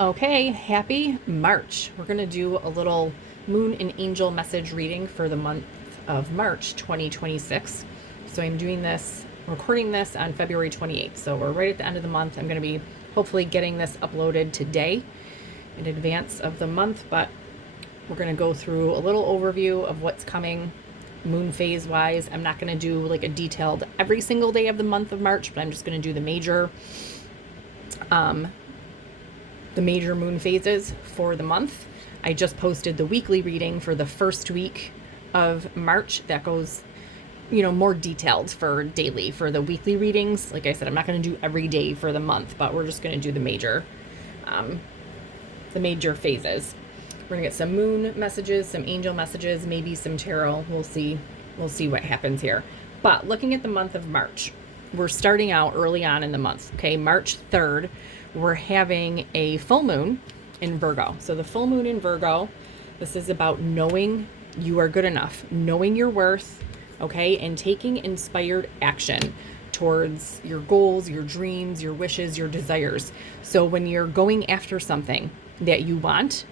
Okay, happy March. We're going to do a little moon and angel message reading for the month of March 2026. So I'm recording this on February 28th. So we're right at the end of the month. I'm going to be hopefully getting this uploaded today in advance of the month, but we're going to go through a little overview of what's coming moon phase wise. I'm not going to do like a detailed every single day of the month of March, but I'm just going to do the major moon phases for the month. I just posted the weekly reading for the first week of March that goes, more detailed for daily. For the weekly readings, like I said, I'm not going to do every day for the month, but we're just going to do the major phases. We're going to get some moon messages, some angel messages, maybe some tarot. We'll see what happens here. But looking at the month of March, we're starting out early on in the month. Okay, March 3rd, we're having a full moon in Virgo. So the full moon in Virgo, this is about knowing you are good enough, knowing your worth, okay, and taking inspired action towards your goals, your dreams, your wishes, your desires. So when you're going after something that you want,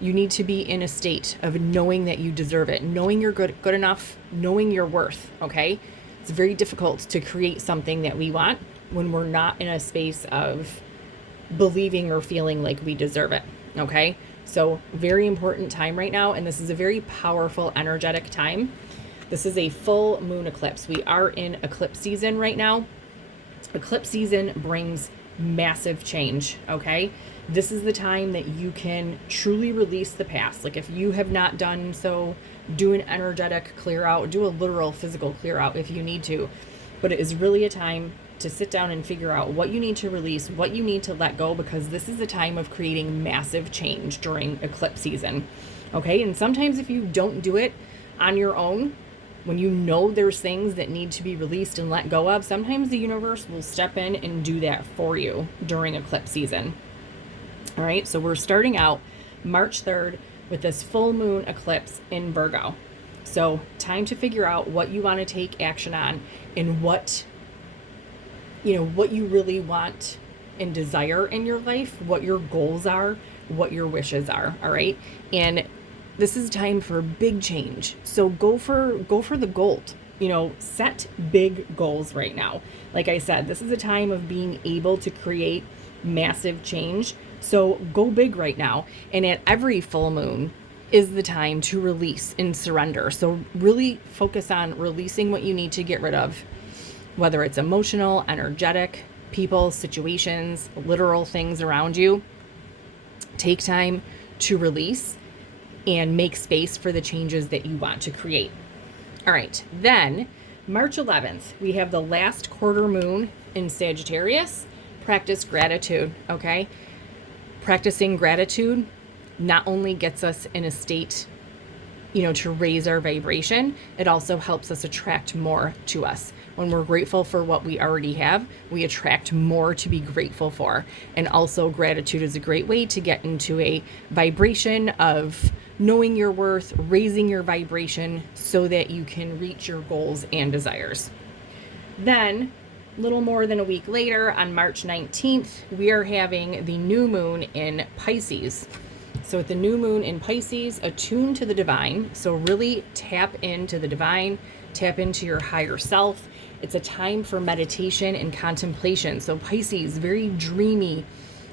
you need to be in a state of knowing that you deserve it, knowing you're good enough, knowing your worth, okay? It's very difficult to create something that we want when we're not in a space of believing or feeling like we deserve it, okay? So very important time right now, and this is a very powerful, energetic time. This is a full moon eclipse. We are in eclipse season right now. Eclipse season brings massive change, okay? This is the time that you can truly release the past. Like if you have not done so, do an energetic clear out, do a literal physical clear out if you need to. But it is really a time to sit down and figure out what you need to release, what you need to let go, because this is a time of creating massive change during eclipse season, okay? And sometimes if you don't do it on your own, when you know there's things that need to be released and let go of, sometimes the universe will step in and do that for you during eclipse season. All right, so we're starting out March 3rd with this full moon eclipse in Virgo. So time to figure out what you want to take action on and what you really want and desire in your life, what your goals are, what your wishes are, all right? And this is time for big change. So go for the gold. Set big goals right now. Like I said, this is a time of being able to create massive change. So go big right now. And at every full moon is the time to release and surrender. So really focus on releasing what you need to get rid of, whether it's emotional, energetic, people, situations, literal things around you. Take time to release and make space for the changes that you want to create. All right, then March 11th, we have the last quarter moon in Sagittarius. Practice gratitude, okay? Practicing gratitude not only gets us in a state, to raise our vibration, it also helps us attract more to us. When we're grateful for what we already have, we attract more to be grateful for. And also gratitude is a great way to get into a vibration of knowing your worth, raising your vibration so that you can reach your goals and desires. Then, a little more than a week later, on March 19th, we are having the new moon in Pisces. So with the new moon in Pisces, attune to the divine. So really tap into the divine, tap into your higher self. It's a time for meditation and contemplation. So Pisces, very dreamy,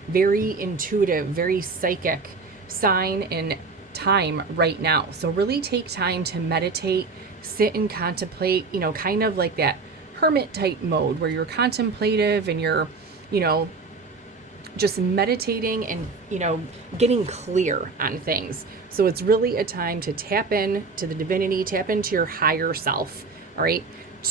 very intuitive, very psychic sign and time right now. So really take time to meditate, sit and contemplate, kind of like that hermit type mode where you're contemplative and you're, just meditating and, getting clear on things. So it's really a time to tap in to the divinity, tap into your higher self, all right,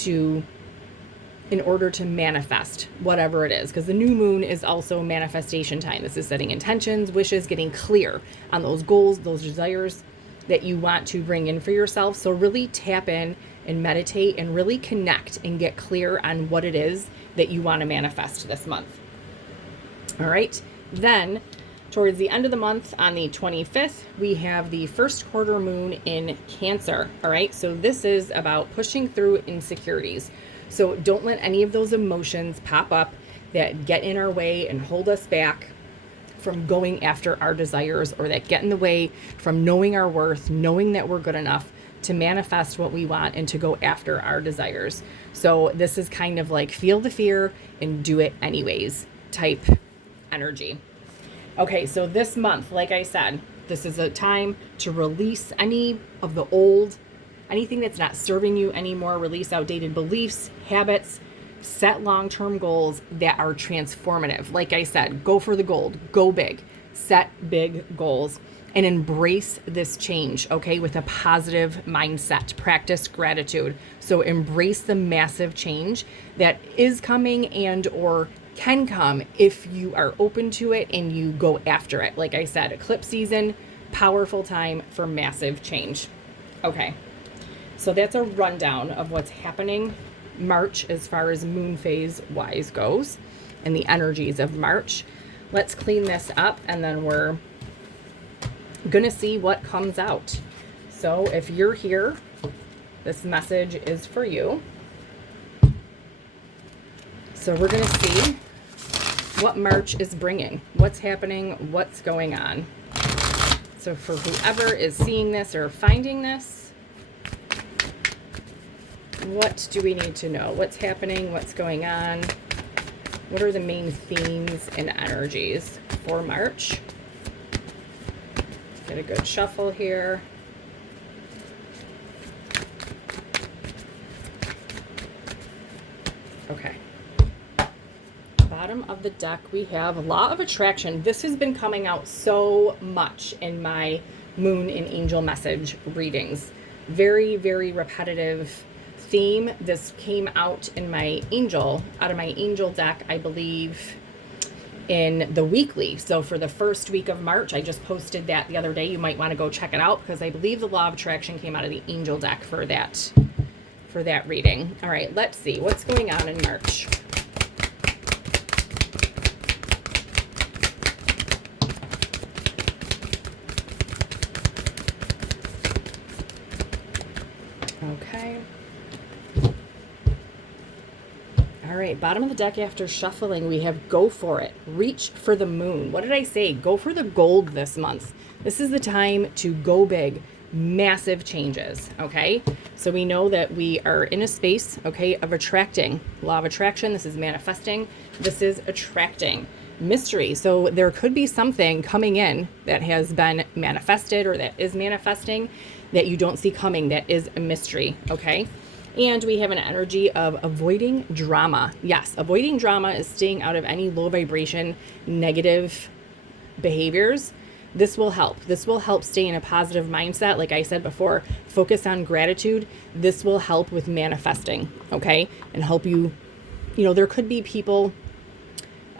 in order to manifest whatever it is. Because the new moon is also manifestation time. This is setting intentions, wishes, getting clear on those goals, those desires that you want to bring in for yourself. So really tap in and meditate and really connect and get clear on what it is that you want to manifest this month. All right, then towards the end of the month on the 25th, we have the first quarter moon in Cancer. All right, so this is about pushing through insecurities. So don't let any of those emotions pop up that get in our way and hold us back from going after our desires, or that get in the way from knowing our worth, knowing that we're good enough to manifest what we want and to go after our desires. So this is kind of like feel the fear and do it anyways type energy. Okay, so this month, like I said, this is a time to release any of the old, anything that's not serving you anymore, release outdated beliefs, habits, set long-term goals that are transformative. Like I said, go for the gold, go big, set big goals, and embrace this change, okay, with a positive mindset. Practice gratitude. So embrace the massive change that is coming and or can come if you are open to it and you go after it. Like I said, eclipse season, powerful time for massive change. Okay, so that's a rundown of what's happening March as far as moon phase wise goes and the energies of March. Let's clean this up and then we're gonna see what comes out. So if you're here, this message is for you. So we're gonna see what March is bringing, what's happening, what's going on. So for whoever is seeing this or finding this, what do we need to know? What's happening? What's going on? What are the main themes and energies for March? Let's get a good shuffle here. Okay. Bottom of the deck, we have Law of Attraction. This has been coming out so much in my moon and angel message readings. Very, very repetitive theme. This came out in my angel, out of my angel deck, I believe, in the weekly. So for the first week of March, I just posted that the other day. You might want to go check it out because I believe the Law of Attraction came out of the angel deck for that reading. All right, let's see what's going on in March. Okay. All right, bottom of the deck after shuffling, we have go for it. Reach for the moon. What did I say? Go for the gold this month. This is the time to go big. Massive changes, okay? So we know that we are in a space, okay, of attracting. Law of attraction, this is manifesting. This is attracting. Mystery. So there could be something coming in that has been manifested or that is manifesting that you don't see coming that is a mystery, okay? And we have an energy of avoiding drama. Yes, avoiding drama is staying out of any low vibration, negative behaviors. This will help. This will help stay in a positive mindset. Like I said before, focus on gratitude. This will help with manifesting, okay? And help you, there could be people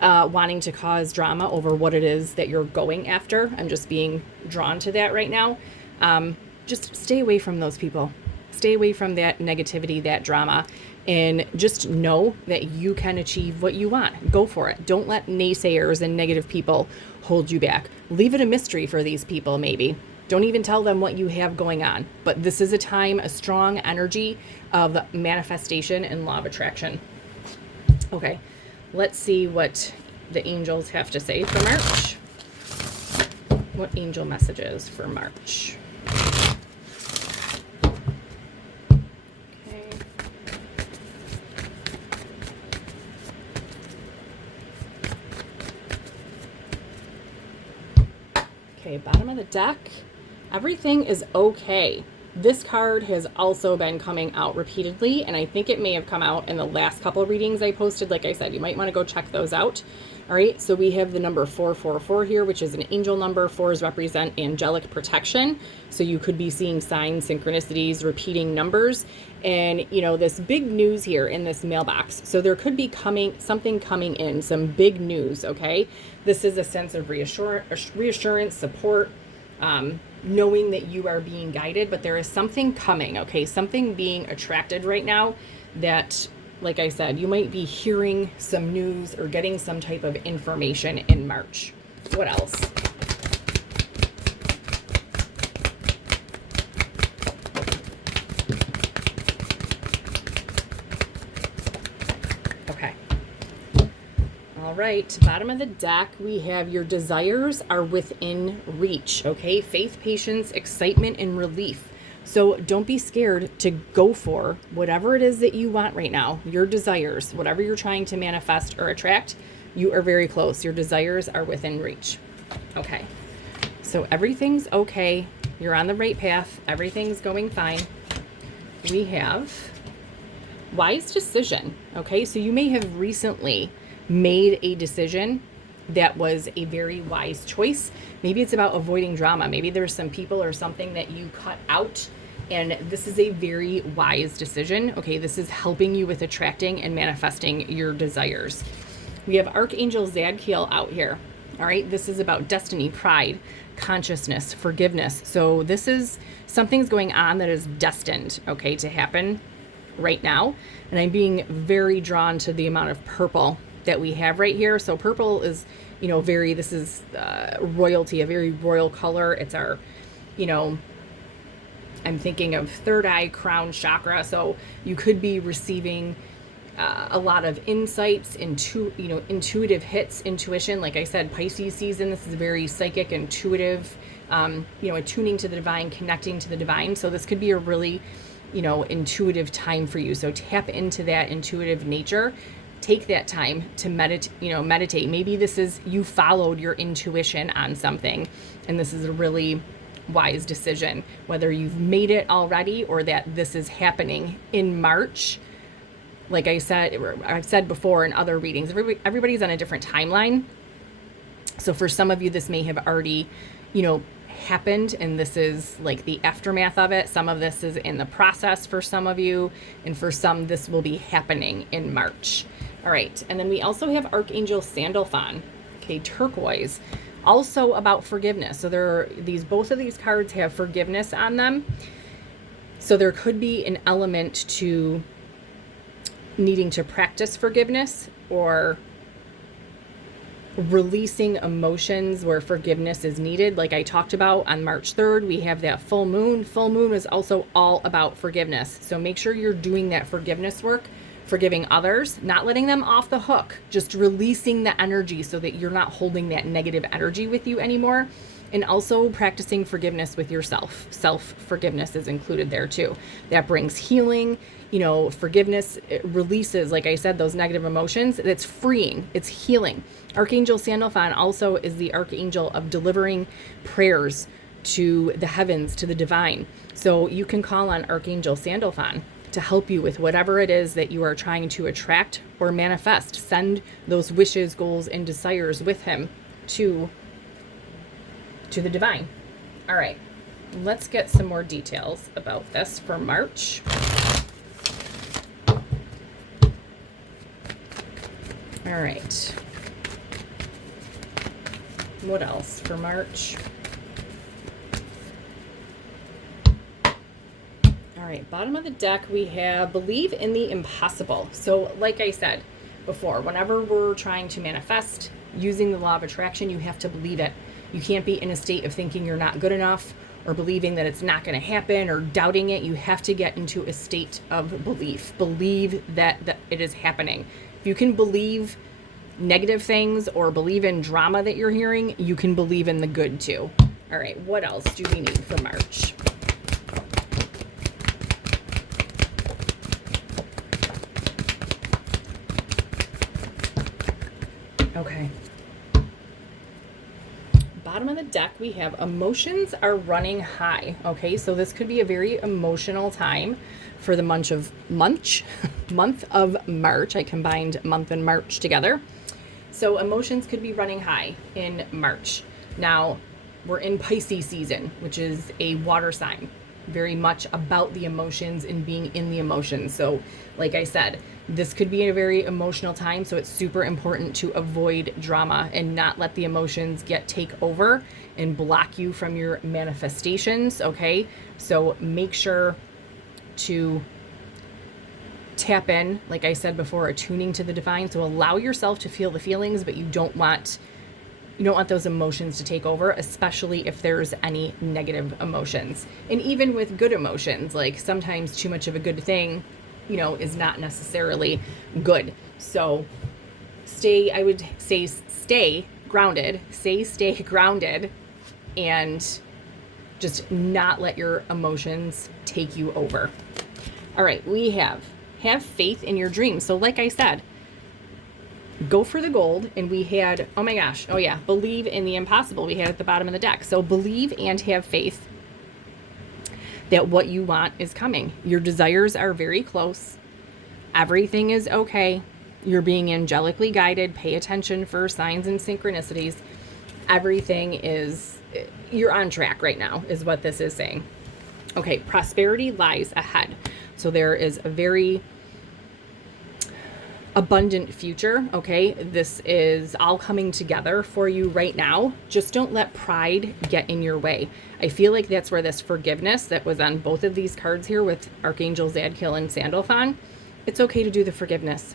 wanting to cause drama over what it is that you're going after. I'm just being drawn to that right now. Just stay away from those people. Stay away from that negativity, that drama, and just know that you can achieve what you want. Go for it. Don't let naysayers and negative people hold you back. Leave it a mystery for these people, maybe. Don't even tell them what you have going on. But this is a time, a strong energy of manifestation and law of attraction. Okay, let's see what the angels have to say for March. What angel messages for March? Okay, bottom of the deck, everything is okay. This card has also been coming out repeatedly, and I think it may have come out in the last couple of readings I posted. Like I said, you might want to go check those out. All right, so we have the number 444 here, which is an angel number. 4s represent angelic protection. So you could be seeing signs, synchronicities, repeating numbers, and this big news here in this mailbox. So there could be something coming in, some big news, okay? This is a sense of reassurance, support, knowing that you are being guided, but there is something coming, okay? Something being attracted right now that, like I said, you might be hearing some news or getting some type of information in March. What else? right, bottom of the deck, we have your desires are within reach, okay? Faith, patience, excitement, and relief. So don't be scared to go for whatever it is that you want right now, your desires, whatever you're trying to manifest or attract, you are very close. Your desires are within reach. Okay, so everything's okay. You're on the right path. Everything's going fine. We have wise decision, okay? So you may have recently made a decision that was a very wise choice. Maybe it's about avoiding drama. Maybe there's some people or something that you cut out, and this is a very wise decision, okay? This is helping you with attracting and manifesting your desires. We have Archangel Zadkiel out here, all right? This is about destiny, pride, consciousness, forgiveness. So this is something's going on that is destined, okay, to happen right now. And I'm being very drawn to the amount of purple that we have right here. So purple is, this is royalty, a very royal color. It's our, I'm thinking of third eye, crown chakra. So you could be receiving a lot of insights into, intuitive hits, intuition. Like I said, Pisces season, this is very psychic, intuitive, attuning to the divine, connecting to the divine. So this could be a really, intuitive time for you. So tap into that intuitive nature. Take that time to meditate. Maybe this is you followed your intuition on something, and this is a really wise decision, whether you've made it already or that this is happening in March. Like I've said before in other readings, everybody's on a different timeline. So for some of you, this may have already, happened, and this is like the aftermath of it. Some of this is in the process for some of you, and for some, this will be happening in March. All right, and then we also have Archangel Sandalphon, okay, turquoise, also about forgiveness. So both of these cards have forgiveness on them. So there could be an element to needing to practice forgiveness or releasing emotions where forgiveness is needed. Like I talked about on March 3rd, we have that full moon. Full moon is also all about forgiveness. So make sure you're doing that forgiveness work, forgiving others, not letting them off the hook, just releasing the energy so that you're not holding that negative energy with you anymore. And also practicing forgiveness with yourself. Self-forgiveness is included there too. That brings healing. Forgiveness, it releases, like I said, those negative emotions. It's freeing. It's healing. Archangel Sandalphon also is the archangel of delivering prayers to the heavens, to the divine. So you can call on Archangel Sandalphon to help you with whatever it is that you are trying to attract or manifest. Send those wishes, goals, and desires with him to the divine. All right, let's get some more details about this for March. All right. What else for March? All right, bottom of the deck, we have believe in the impossible. So like I said before, whenever we're trying to manifest using the law of attraction, you have to believe it. You can't be in a state of thinking you're not good enough or believing that it's not going to happen or doubting it. You have to get into a state of belief. Believe that it is happening. If you can believe negative things or believe in drama that you're hearing, you can believe in the good too. All right, what else do we need for March? Okay. Bottom of the deck, we have emotions are running high. Okay, so this could be a very emotional time for the month of March. I combined month and March together. So emotions could be running high in March. Now, we're in Pisces season, which is a water sign, very much about the emotions and being in the emotions. So like I said, this could be a very emotional time. So it's super important to avoid drama and not let the emotions take over and block you from your manifestations. Okay. So make sure to tap in, like I said before, attuning to the divine. So allow yourself to feel the feelings, but you don't want those emotions to take over, especially if there's any negative emotions. And even with good emotions, like sometimes too much of a good thing, is not necessarily good. So I would say stay grounded, stay grounded, and just not let your emotions take you over. All right, we have faith in your dreams. So like I said, go for the gold. And we had, oh my gosh, oh yeah, believe in the impossible we had at the bottom of the deck. So believe and have faith that what you want is coming. Your desires are very close. Everything is okay. You're being angelically guided. Pay attention for signs and synchronicities. Everything is, you're on track right now, is what this is saying. Okay, prosperity lies ahead. So there is a very abundant future, okay? This is all coming together for you right now. Just don't let pride get in your way. I feel like that's where this forgiveness that was on both of these cards here with Archangel Zadkiel and Sandalphon, it's okay to do the forgiveness.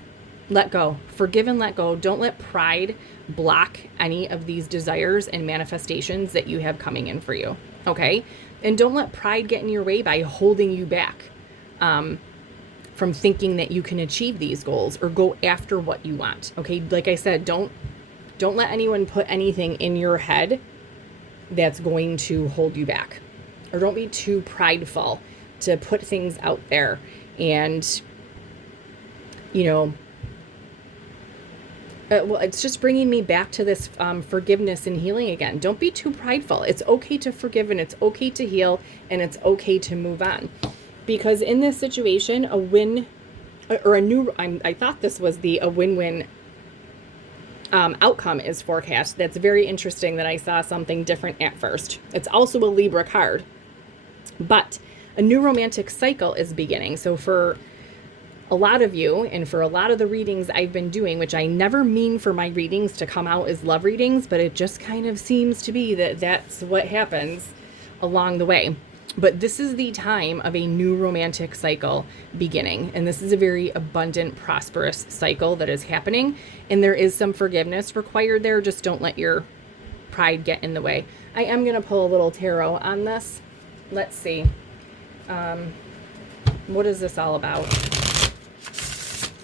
Let go. Forgive and let go. Don't let pride block any of these desires and manifestations that you have coming in for you, okay? And don't let pride get in your way by holding you back from thinking that you can achieve these goals or go after what you want, okay? Like I said, don't let anyone put anything in your head that's going to hold you back. Or don't be too prideful to put things out there and, well, it's just bringing me back to this forgiveness and healing again. Don't be too prideful. It's okay to forgive and it's okay to heal and it's okay to move on. Because in this situation, a win or I thought this was a win-win outcome is forecast. That's very interesting that I saw something different at first. It's also a Libra card, but a new romantic cycle is beginning. So for a lot of you, and for a lot of the readings I've been doing, which I never mean for my readings to come out as love readings, but it just kind of seems to be that that's what happens along the way. But this is the time of a new romantic cycle beginning. And this is a very abundant, prosperous cycle that is happening. And there is some forgiveness required there. Just don't let your pride get in the way. I am going to pull a little tarot on this. Let's see. What is this all about?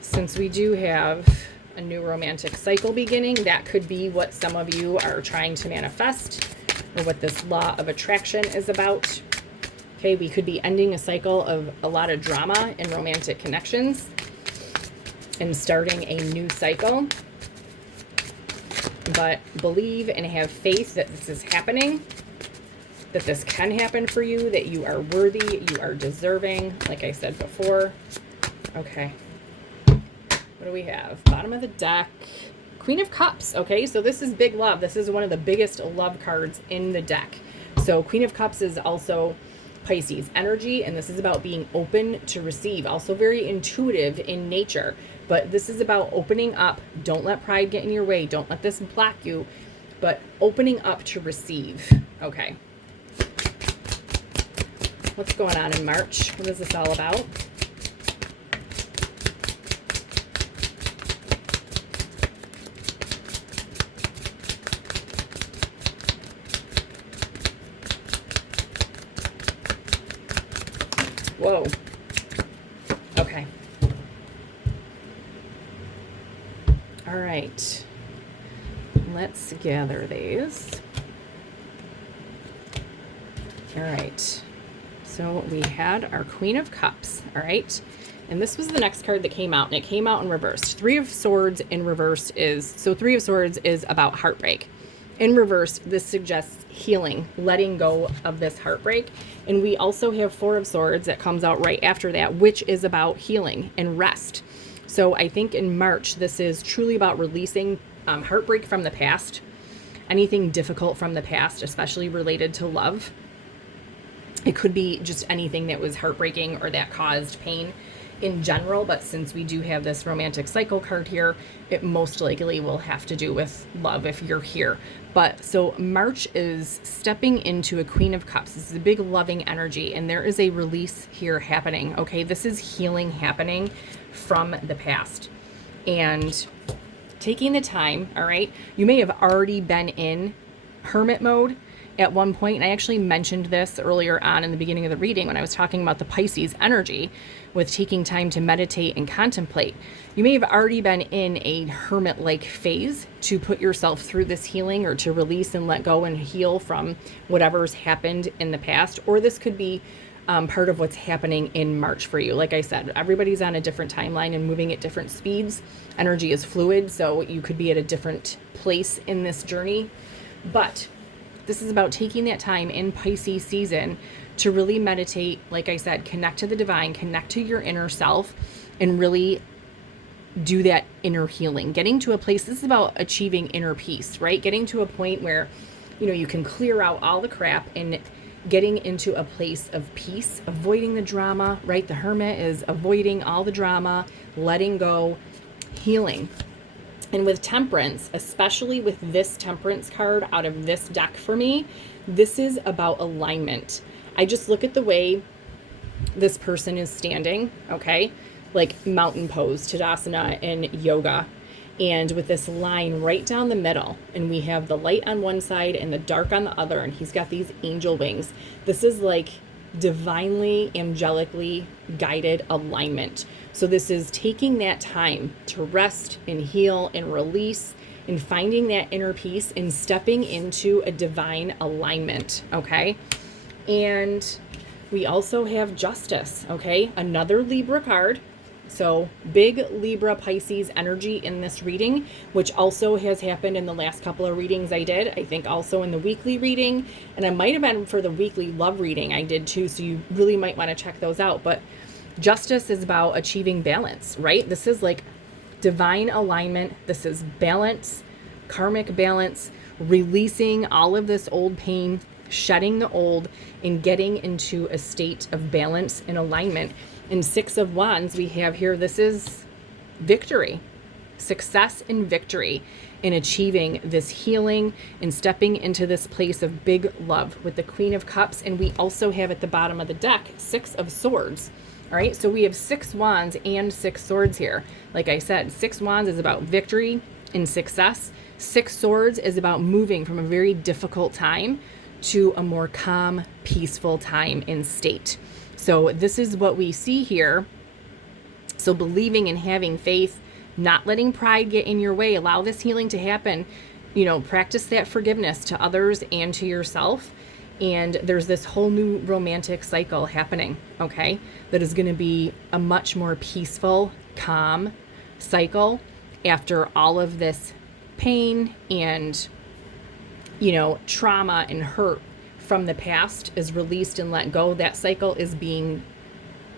Since we do have a new romantic cycle beginning, that could be what some of you are trying to manifest or what this law of attraction is about. Okay, we could be ending a cycle of a lot of drama and romantic connections and starting a new cycle. But believe and have faith that this is happening, that this can happen for you, that you are worthy, you are deserving, like I said before. Okay. What do we have? Bottom of the deck. Queen of Cups. Okay, so this is big love. This is one of the biggest love cards in the deck. So Queen of Cups is also Pisces energy, and this is about being open to receive. Also very intuitive in nature, but this is about opening up. Don't let pride get in your way. Don't let this block you, but opening up to receive. Okay. What's going on in March? What is this all about? Whoa. Okay. All right. Let's gather these. All right. So we had our Queen of Cups. All right. And this was the next card that came out, and it came out in reverse. Three of Swords in reverse is about heartbreak. In reverse, this suggests healing, letting go of this heartbreak. And we also have Four of Swords that comes out right after that, which is about healing and rest. So I think in March, this is truly about releasing heartbreak from the past, anything difficult from the past, especially related to love. It could be just anything that was heartbreaking or that caused pain in general, but since we do have this romantic cycle card here, it most likely will have to do with love if you're here. But so March is stepping into a Queen of Cups. This is a big loving energy, and there is a release here happening. Okay, this is healing happening from the past and taking the time. All right, you may have already been in hermit mode at one point, and I actually mentioned this earlier on in the beginning of the reading when I was talking about the Pisces energy with taking time to meditate and contemplate. You may have already been in a hermit-like phase to put yourself through this healing or to release and let go and heal from whatever's happened in the past, or this could be part of what's happening in March for you. Like I said, everybody's on a different timeline and moving at different speeds. Energy is fluid, so you could be at a different place in this journey. But this is about taking that time in Pisces season to really meditate, like I said, connect to the divine, connect to your inner self, and really do that inner healing. Getting to a place, this is about achieving inner peace, right? Getting to a point where, you can clear out all the crap and getting into a place of peace, avoiding the drama, right? The Hermit is avoiding all the drama, letting go, healing. And with Temperance, especially with this Temperance card out of this deck for me, this is about alignment. I just look at the way this person is standing, okay? Like mountain pose, Tadasana, and yoga. And with this line right down the middle, and we have the light on one side and the dark on the other, and he's got these angel wings. This is like divinely, angelically guided alignment. So this is taking that time to rest and heal and release and finding that inner peace and stepping into a divine alignment, okay? And we also have Justice, okay? Another Libra card. So big Libra Pisces energy in this reading, which also has happened in the last couple of readings I did. I think also in the weekly reading, and it might have been for the weekly love reading I did too. So you really might want to check those out. But Justice is about achieving balance, right? This is like divine alignment. This is balance, karmic balance, releasing all of this old pain, shedding the old, and getting into a state of balance and alignment. In Six of Wands, we have here, this is victory, success and victory in achieving this healing and stepping into this place of big love with the Queen of Cups. And we also have at the bottom of the deck, Six of Swords. All right, so we have 6 wands and 6 swords here. Like I said, 6 wands is about victory and success. 6 swords is about moving from a very difficult time to a more calm, peaceful time and state. So this is what we see here. So believing and having faith, not letting pride get in your way, allow this healing to happen. Practice that forgiveness to others and to yourself. And there's this whole new romantic cycle happening, okay? That is going to be a much more peaceful, calm cycle after all of this pain and, trauma and hurt from the past is released and let go. That cycle is being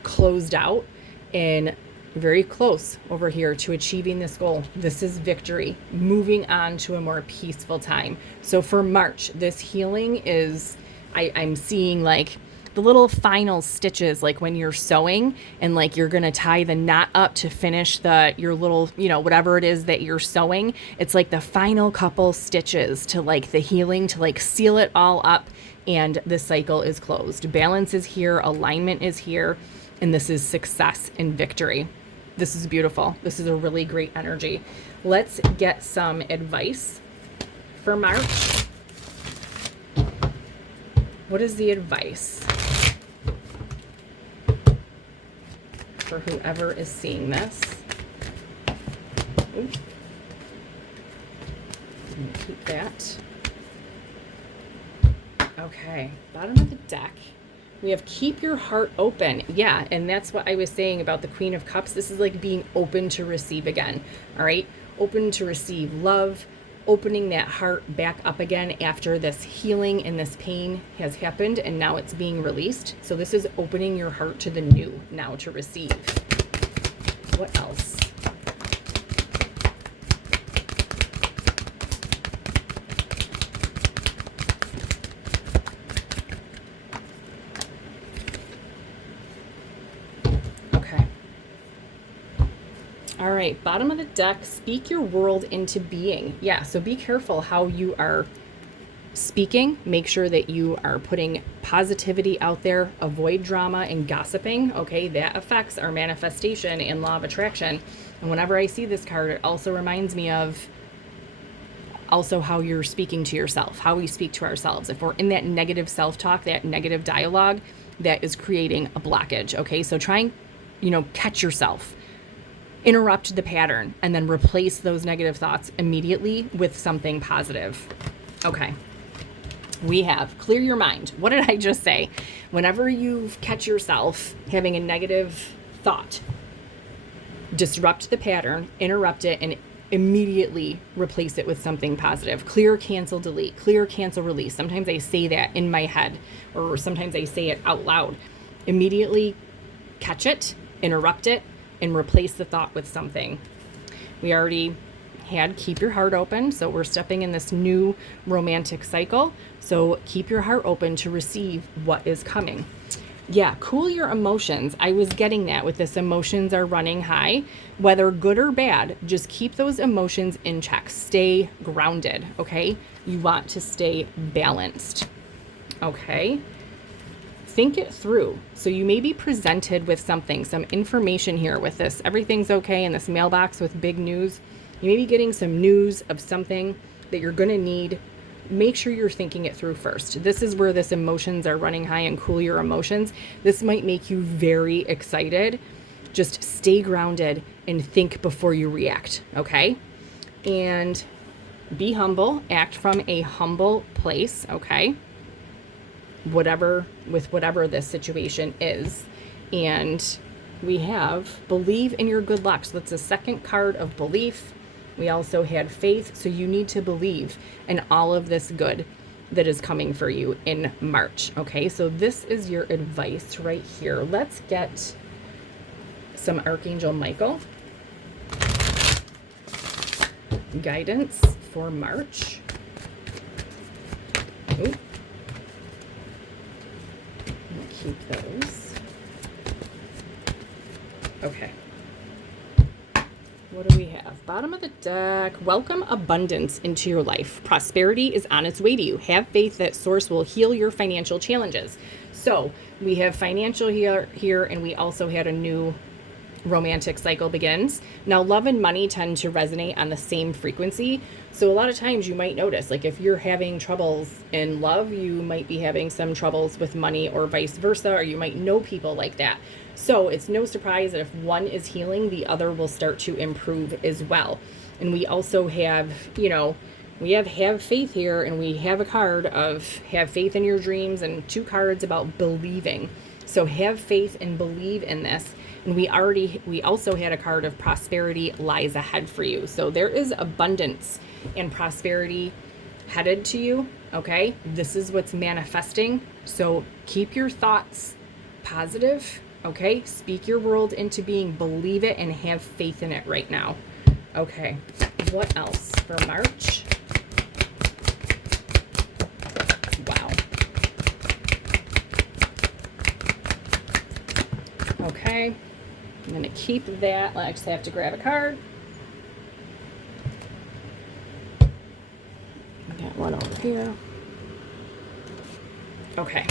closed out and very close over here to achieving this goal. This is victory, moving on to a more peaceful time. So for March, this healing is, I'm seeing like the little final stitches, like when you're sewing and like you're going to tie the knot up to finish your little, whatever it is that you're sewing. It's like the final couple stitches to like the healing, to like seal it all up. And the cycle is closed. Balance is here, alignment is here, and this is success and victory. This is beautiful. This is a really great energy. Let's get some advice for March. What is the advice for whoever is seeing this? Ooh. Keep that. Okay, bottom of the deck, we have keep your heart open. Yeah, and that's what I was saying about the Queen of Cups. This is like being open to receive again, all right? Open to receive love, opening that heart back up again after this healing and this pain has happened, and now it's being released. So this is opening your heart to the new now to receive. What else? All right, bottom of the deck, speak your world into being. Yeah, so be careful how you are speaking. Make sure that you are putting positivity out there. Avoid drama and gossiping, okay? That affects our manifestation and law of attraction. And whenever I see this card, it also reminds me of also how you're speaking to yourself, how we speak to ourselves. If we're in that negative self-talk, that negative dialogue, that is creating a blockage. Okay, so try and, catch yourself, interrupt the pattern, and then replace those negative thoughts immediately with something positive. Okay. We have clear your mind. What did I just say? Whenever you catch yourself having a negative thought, disrupt the pattern, interrupt it, and immediately replace it with something positive. Clear, cancel, delete. Clear, cancel, release. Sometimes I say that in my head, or sometimes I say it out loud. Immediately catch it, interrupt it, and replace the thought with something. We already had keep your heart open, so we're stepping in this new romantic cycle. So keep your heart open to receive what is coming. Yeah, cool your emotions. I was getting that with this emotions are running high. Whether good or bad, just keep those emotions in check. Stay grounded, okay? You want to stay balanced, okay? Think it through. So you may be presented with something, some information here with this. Everything's okay in this mailbox with big news. You may be getting some news of something that you're going to need. Make sure you're thinking it through first. This is where this emotions are running high and cool your emotions. This might make you very excited. Just stay grounded and think before you react, okay? And be humble. Act from a humble place, okay? Whatever this situation is. And we have believe in your good luck. So that's the second card of belief. We also had faith, so you need to believe in all of this good that is coming for you in March, okay? So this is your advice right here. Let's get some Archangel Michael guidance for March. Ooh. I'll keep those. Okay. What do we have? Bottom of the deck. Welcome abundance into your life. Prosperity is on its way to you. Have faith that Source will heal your financial challenges. So we have financial here, and we also had a new romantic cycle begins. Now, love and money tend to resonate on the same frequency. So a lot of times you might notice, like if you're having troubles in love, you might be having some troubles with money or vice versa, or you might know people like that. So it's no surprise that if one is healing, the other will start to improve as well. And we also have, we have faith here, and we have a card of have faith in your dreams and two cards about believing. So have faith and believe in this. And we also had a card of prosperity lies ahead for you. So there is abundance and prosperity headed to you. Okay. This is what's manifesting. So keep your thoughts positive. Okay. Speak your world into being, believe it, and have faith in it right now. Okay. What else for March? Wow. Okay. I'm going to keep that. I just have to grab a card. I got one over here. Okay.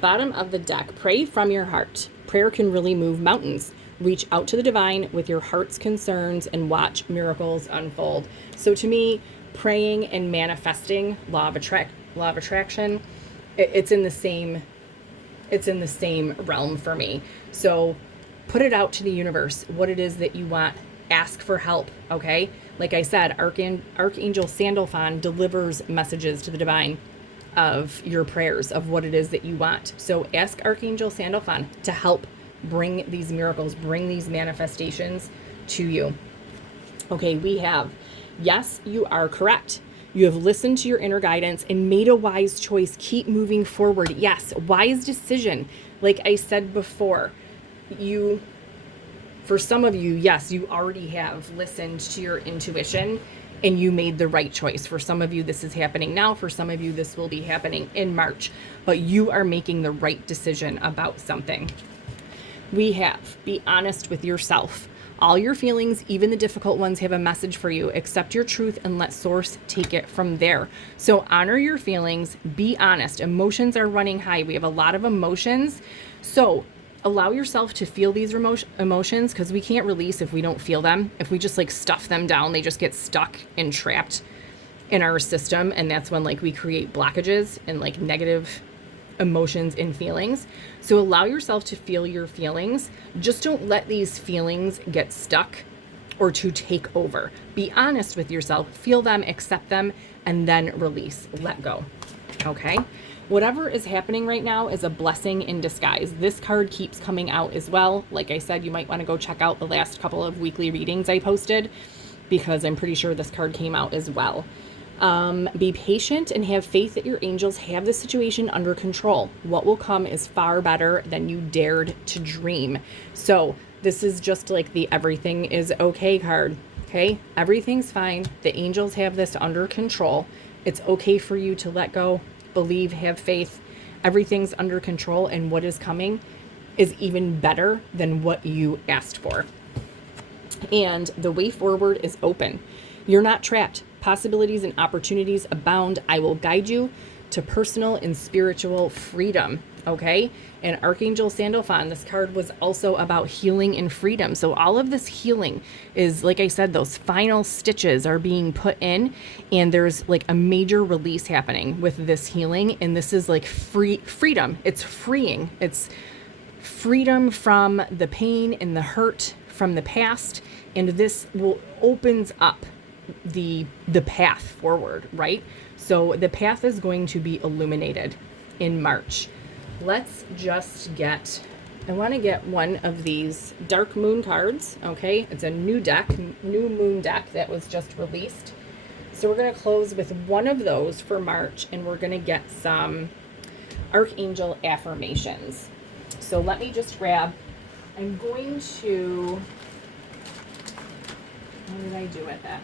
Bottom of the deck. Pray from your heart. Prayer can really move mountains. Reach out to the divine with your heart's concerns and watch miracles unfold. So to me, praying and manifesting, law of attraction, it's in the same realm for me. So put it out to the universe, what it is that you want. Ask for help, okay? Like I said, Archangel Sandalphon delivers messages to the divine of your prayers, of what it is that you want. So ask Archangel Sandalphon to help bring these miracles, bring these manifestations to you. Okay, we have, yes, you are correct. You have listened to your inner guidance and made a wise choice. Keep moving forward. Yes, wise decision. Like I said before, for some of you, yes, you already have listened to your intuition and you made the right choice. For some of you, this is happening now. For some of you, this will be happening in March, but you are making the right decision about something. We have, be honest with yourself. All your feelings, even the difficult ones, have a message for you. Accept your truth and let Source take it from there. So honor your feelings, be honest. Emotions are running high. We have a lot of emotions. So allow yourself to feel these emotions, because we can't release if we don't feel them. If we just stuff them down, they just get stuck and trapped in our system, and that's when like we create blockages and like negative emotions and feelings. So allow yourself to feel your feelings. Just don't let these feelings get stuck or to take over. Be honest with yourself, feel them, accept them, and then release, let go. Okay? Whatever is happening right now is a blessing in disguise. This card keeps coming out as well. Like I said, you might want to go check out the last couple of weekly readings I posted, because I'm pretty sure this card came out as well. Be patient and have faith that your angels have the situation under control. What will come is far better than you dared to dream. So this is just like the everything is okay card. Okay? Everything's fine. The angels have this under control. It's okay for you to let go, believe, have faith. Everything's under control, and what is coming is even better than what you asked for. And the way forward is open. You're not trapped. Possibilities and opportunities abound. I will guide you to personal and spiritual freedom. Okay? And Archangel Sandalphon, this card was also about healing and freedom. So all of this healing is, like I said, those final stitches are being put in, and there's like a major release happening with this healing. And this is like freedom. It's freeing. It's freedom from the pain and the hurt from the past. And this opens up the path forward, right? So the path is going to be illuminated in March. Let's just I want to get one of these Dark Moon cards, okay? It's a new moon deck that was just released. So we're going to close with one of those for March, and we're going to get some Archangel affirmations. So let me just grab, I'm going to, what did I do with that?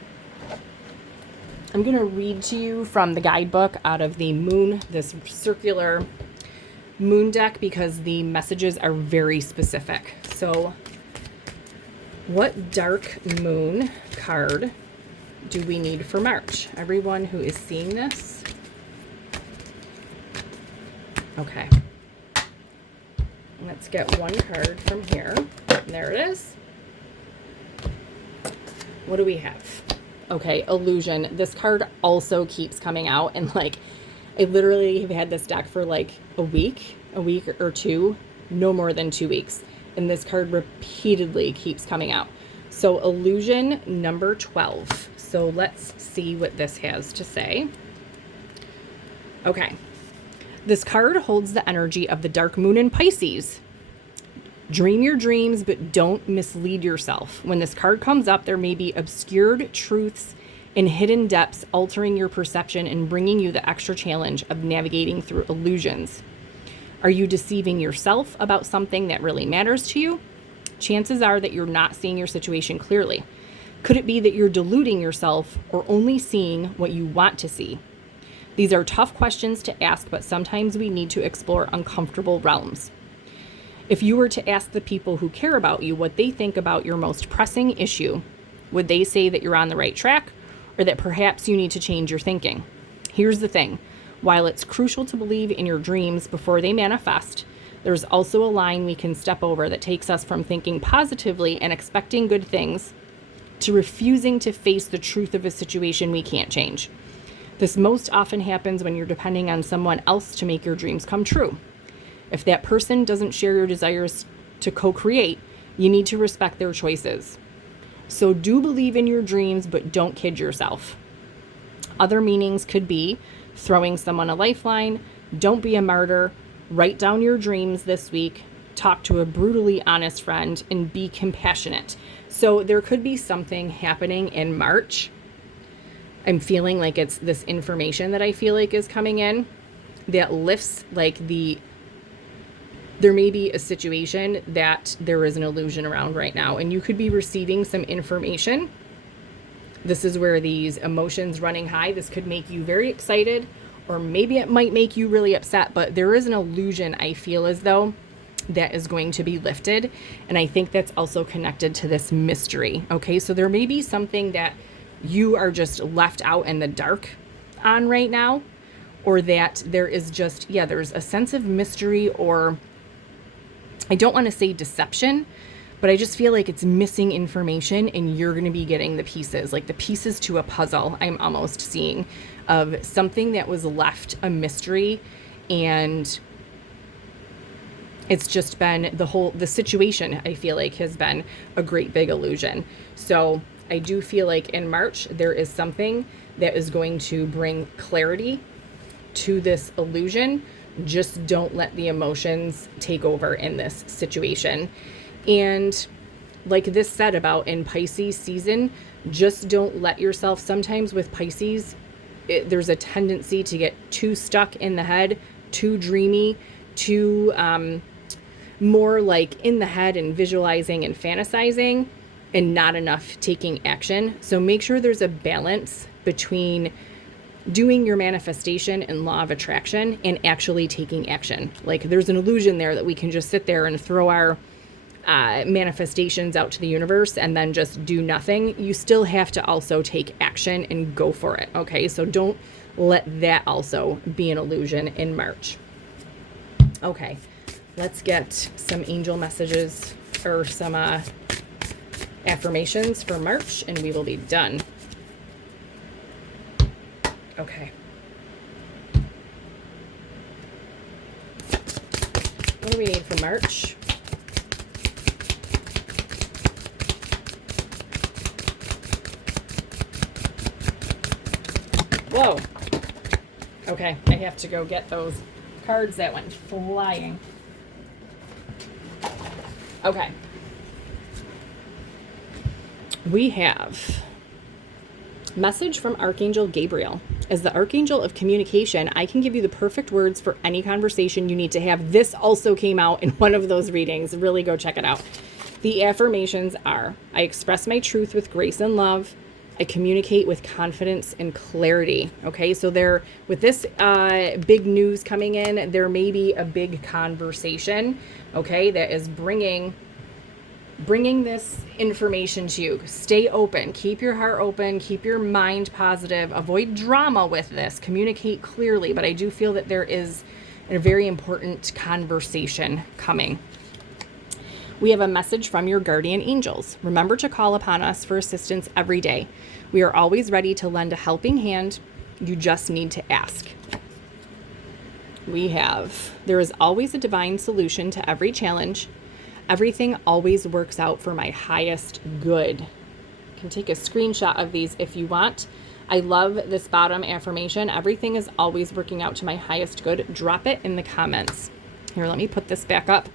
I'm going to read to you from the guidebook out of the moon, this circular moon deck, because the messages are very specific. So what dark moon card do we need for March? Everyone who is seeing this. Okay. Let's get one card from here. There it is. What do we have? Okay, Illusion. This card also keeps coming out, and like I literally have had this deck for like a week or two, no more than 2 weeks. And this card repeatedly keeps coming out. So Illusion number 12. So let's see what this has to say. Okay. This card holds the energy of the dark moon in Pisces. Dream your dreams, but don't mislead yourself. When this card comes up, there may be obscured truths and hidden depths altering your perception and bringing you the extra challenge of navigating through illusions. Are you deceiving yourself about something that really matters to you? Chances are that you're not seeing your situation clearly. Could it be that you're deluding yourself or only seeing what you want to see? These are tough questions to ask, but sometimes we need to explore uncomfortable realms. If you were to ask the people who care about you what they think about your most pressing issue, would they say that you're on the right track, or that perhaps you need to change your thinking? Here's the thing. While it's crucial to believe in your dreams before they manifest, there's also a line we can step over that takes us from thinking positively and expecting good things to refusing to face the truth of a situation we can't change. This most often happens when you're depending on someone else to make your dreams come true. If that person doesn't share your desires to co-create, you need to respect their choices. So do believe in your dreams, but don't kid yourself. Other meanings could be throwing someone a lifeline, don't be a martyr, write down your dreams this week, talk to a brutally honest friend, and be compassionate. So there could be something happening in March. I'm feeling like it's this information that I feel like is coming in that lifts like there may be a situation that there is an illusion around right now, and you could be receiving some information. This is where these emotions running high, this could make you very excited, or maybe it might make you really upset, but there is an illusion I feel as though that is going to be lifted. And I think that's also connected to this mystery. Okay, so there may be something that you are just left out in the dark on right now, or that there is just, there's a sense of mystery, or I don't want to say deception, but I just feel like it's missing information and you're going to be getting the pieces, like the pieces to a puzzle. I'm almost seeing of something that was left a mystery, and it's just been the situation, I feel like, has been a great big illusion. So I do feel like in March, there is something that is going to bring clarity to this illusion. Just don't let the emotions take over in this situation. And like this said about in Pisces season, just don't let yourself, sometimes with Pisces, there's a tendency to get too stuck in the head, too dreamy, too more like in the head and visualizing and fantasizing, and not enough taking action. So make sure there's a balance between doing your manifestation and law of attraction and actually taking action. Like there's an illusion there that we can just sit there and throw our manifestations out to the universe and then just do nothing. You still have to also take action and go for it. Okay, so don't let that also be an illusion in March. Okay, let's get some angel messages or some affirmations for March, and we will be done. Okay. What do we need for March? Whoa. Okay, I have to go get those cards that went flying. Okay. We have message from Archangel Gabriel. As the Archangel of communication, I can give you the perfect words for any conversation you need to have. This also came out in one of those readings. Really go check it out. The affirmations are: I express my truth with grace and love. I communicate with confidence and clarity. Okay, so there, with this big news coming in, there may be a big conversation, okay, that is bringing this information to you. Stay open, keep your heart open, keep your mind positive, avoid drama with this, communicate clearly. But I do feel that there is a very important conversation coming. We have a message from your guardian angels. Remember to call upon us for assistance every day. We are always ready to lend a helping hand. You just need to ask. We have, there is always a divine solution to every challenge. Everything always works out for my highest good. You can take a screenshot of these if you want. I love this bottom affirmation. Everything is always working out to my highest good. Drop it in the comments. Here, let me put this back up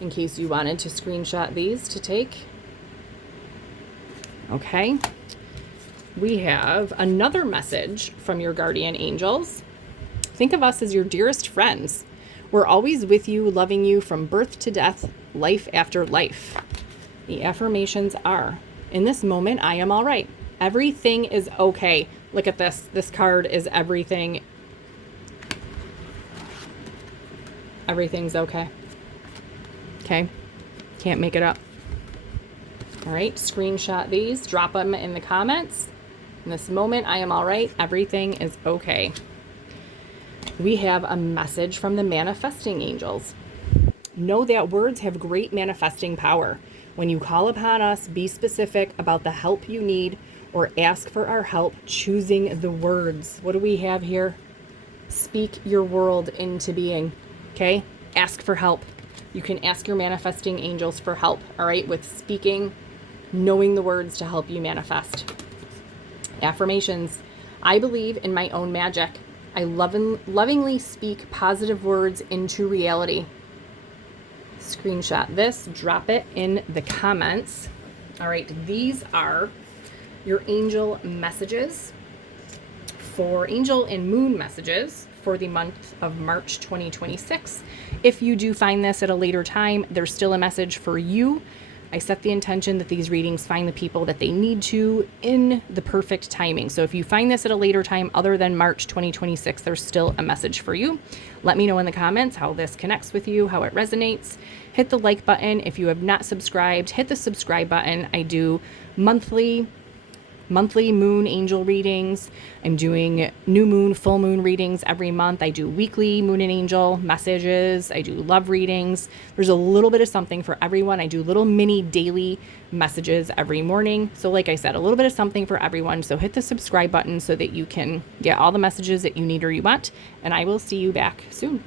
in case you wanted to screenshot these to take. Okay. We have another message from your guardian angels. Think of us as your dearest friends. We're always with you, loving you from birth to death, life after life. The affirmations are: in this moment, I am all right. Everything is okay. Look at this. This card is everything. Everything's okay. Okay. Can't make it up. All right. Screenshot these. Drop them in the comments. In this moment, I am all right. Everything is okay. We have a message from the manifesting angels. Know that words have great manifesting power. When you call upon us, be specific about the help you need or ask for our help choosing the words. What do we have here? Speak your world into being. Okay? Ask for help. You can ask your manifesting angels for help, all right, with speaking, knowing the words to help you manifest. Affirmations. I believe in my own magic. I lovingly speak positive words into reality. Screenshot this, drop it in the comments. All right, these are your angel messages for angel and moon messages for the month of March 2026. If you do find this at a later time, there's still a message for you. I set the intention that these readings find the people that they need to in the perfect timing. So if you find this at a later time other than March 2026, there's still a message for you. Let me know in the comments how this connects with you, how it resonates. Hit the like button. If you have not subscribed, hit the subscribe button. I do monthly monthly moon angel readings. I'm doing new moon, full moon readings every month. I do weekly moon and angel messages. I do love readings. There's a little bit of something for everyone. I do little mini daily messages every morning. So like I said, a little bit of something for everyone. So hit the subscribe button so that you can get all the messages that you need or you want. And I will see you back soon.